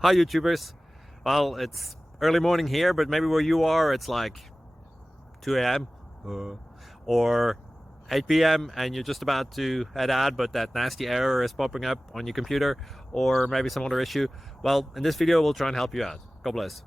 Hi YouTubers. Well, it's early morning here, but maybe where you are it's like 2 a.m. or 8 p.m. and you're just about to head out, but that nasty error is popping up on your computer, or maybe some other issue. Well, in this video we'll try and help you out. God bless.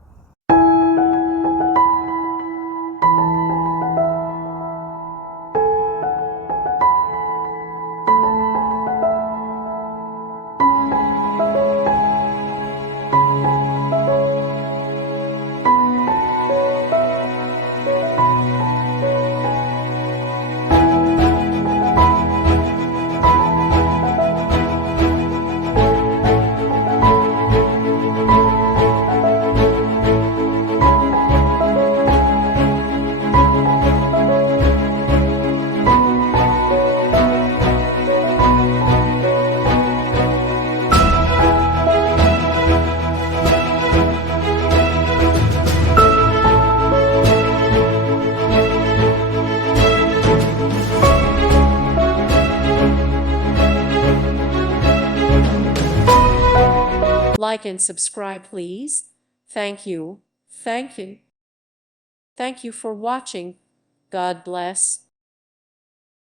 Like and subscribe, please. Thank you. Thank you. Thank you for watching. God bless.